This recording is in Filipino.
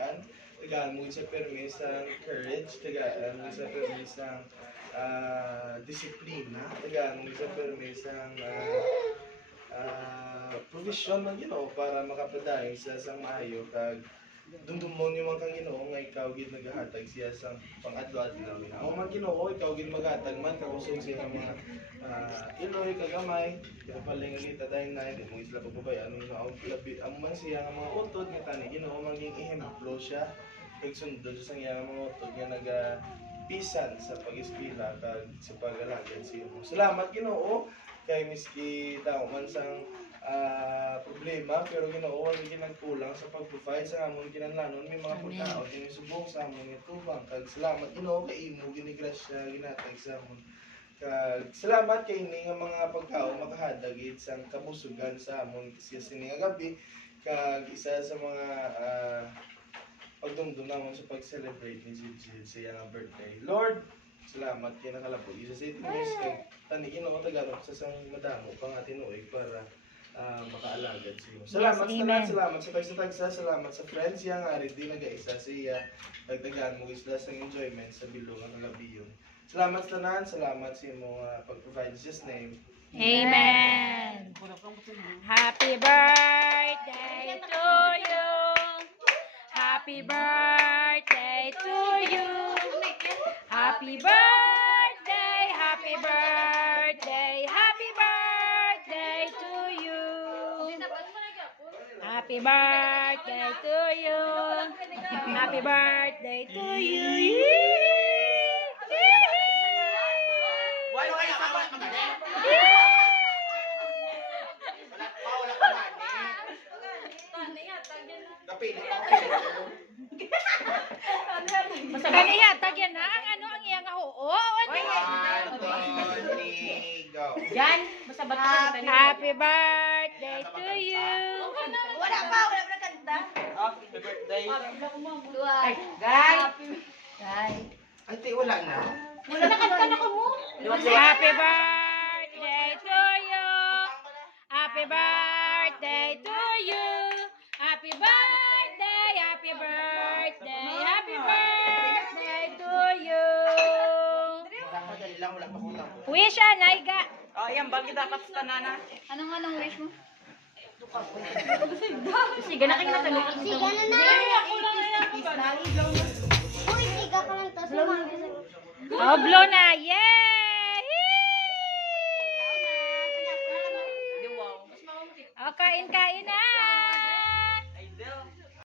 kabataan, tagaan mo sa permis ng courage, tagaan mo sa permis ng disiplina, tagaan mo sa permis ng provision ng Ginoo para makapadayon sa sang maayo kag dumdumon yung mga kang Ginoo nga ikaw gid nagahatag siya sa pang-adlaw-adlaw. Amo man Ginoo, ikaw gid maghatag man kausog siya ng mga iloy kagamay, kaya pala nga kita dahil na hindi mo isla pagbabayaan ng mga labi. Amo man siya nga mga utod nga tani Ginoo maging ehemplo siya kag sundod sa iya mga utod nga pisan sa pag-eskwela kag sa pag-alagad sa imo. Salamat Ginoo kay miski tao man sang problema pero Ginoo wala gyud nagkulang sa pag-provide sa amon kinahanglanon may mga pagkaon kini subok sa amon itubang kag salamat Ginoo kay imo ginigrasya ginatag sa amon kag salamat kay ini nga mga pagkaon makahadag sa kabusugan sa amon siya sini nga gabi kag isa sa mga pagdumdum namon sa pag-celebrate ni Gigi sa iyang birthday. Lord, salamat kay nakalapog isa sa itinis kay tani Ginoo tagalog sa sang madamo pang atinuoy para makaalagad sa iyo. Salamat sa tanan, salamat sa tagsa-tagsa, salamat sa friends yang ari di nagaisa siya dagdagan mo isla sa enjoyment sa bilog nga labiyon. Salamat sa tanan, salamat sa imo pag-provide in Jesus name. Amen. Happy birthday to you. Happy birthday to you. Happy birthday, happy birthday, happy birthday to you. Happy birthday to you. Happy birthday to you. Wala kayo sabat magani. Wala ka magani. Kapili pa. Kaniya, tagyan na ang ano ang iyang oo. Jan, basta ba't Happy birthday to you. wala pa kanta. Happy birthday. Ay, guys. Ay, ti wala na. Wala na kanta na ko mo. Happy birthday to you. Happy birthday to you. Happy birthday, happy birthday, happy birthday to you. Madali lang, wala pa kulang. Wish Naiga. Ayan, bakit dapat sa tanana? Anong wish mo? Sige na kayo natanong. Siga na na! Uy, siga ka lang to. Oh, blow na. Yay! Oh, kain na.